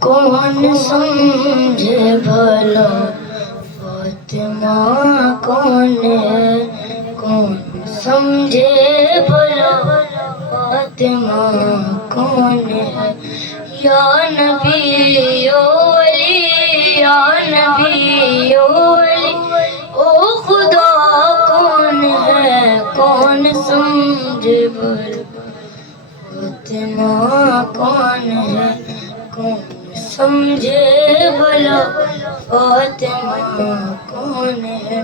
کون سمجھے بھلا فاطمہ کون ہے، کون سمجھے بھلا فاطمہ کون ہے، یا نبی او ولی، یا نبی او ولی، او خدا کون ہے، کون سمجھے بھلا فاطمہ کون ہے، کون سمجھے بھلا فاطمہ کون ہے۔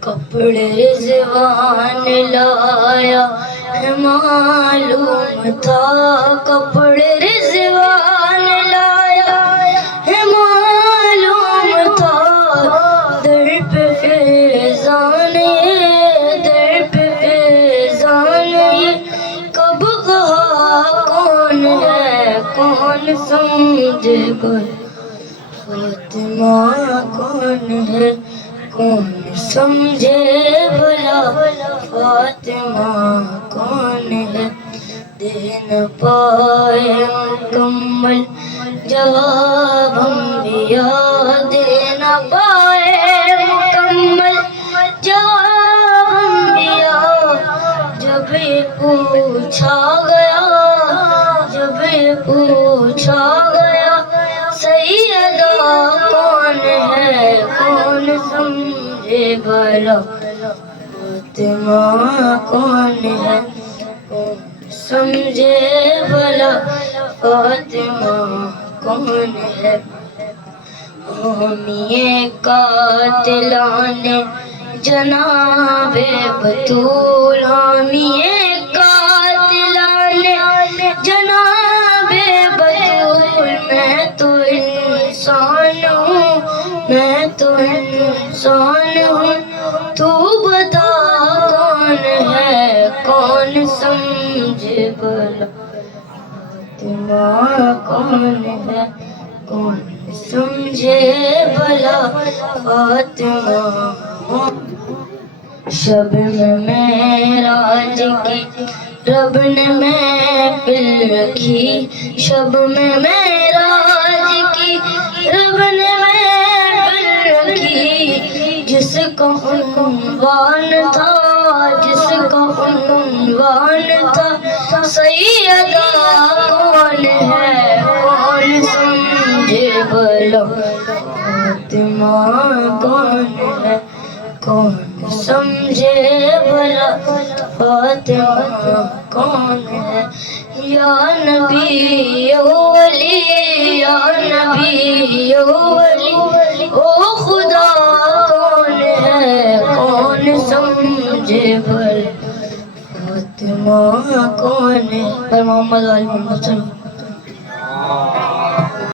کپڑے رضوان لایا ہے معلوم تھا، کپڑے رضوان لایا ہے معلوم تھا، در پہ فیضان یہ، در پہ فیضان یہ، کب کہا کون ہے، کون سمجھے بھلا فاطمہ کون ہے، کون سمجھے بھلا فاطمہ کون ہے۔ دے نہ پائے مکمل جواب انبیاء، دے نہ پائے مکمل جواب انبیاء، جب یہ پوچھا گیا، جب یہ پوچھا گیا سیدہ کون ہے، کون سمجھے بھلا فاطمہ کون ہے، کون سمجھے بھلا فاطمہ کون ہے۔ حامیِ قاتلان جناب بطول، حامیِ قاتلان جناب بطول، میں تو انسان ہوں، میں تو انسان ہوں، تو بتا کون ہے، کون سمجھے بھلا فاطمہ کون ہے، کون سمجھے بھلا فاطمہ۔ شب میں معراج کی رب نے محفل رکھی، شب میں معراج کی رب نے محفل رکھی، جس کا عنوان تھا، جس کا عنوان تھا سیدہ کون ہے، کون سمجھے بھلا فاطمہ کون ہے، کون سمجھے بھلا فاطمہ کون ہے۔ یا نبی او ولی، یا نبی او ولی، او خدا کون ہے، کون سمجھے بھلا فاطمہ کون ہے۔ پر محمد علی محمد صلی اللہ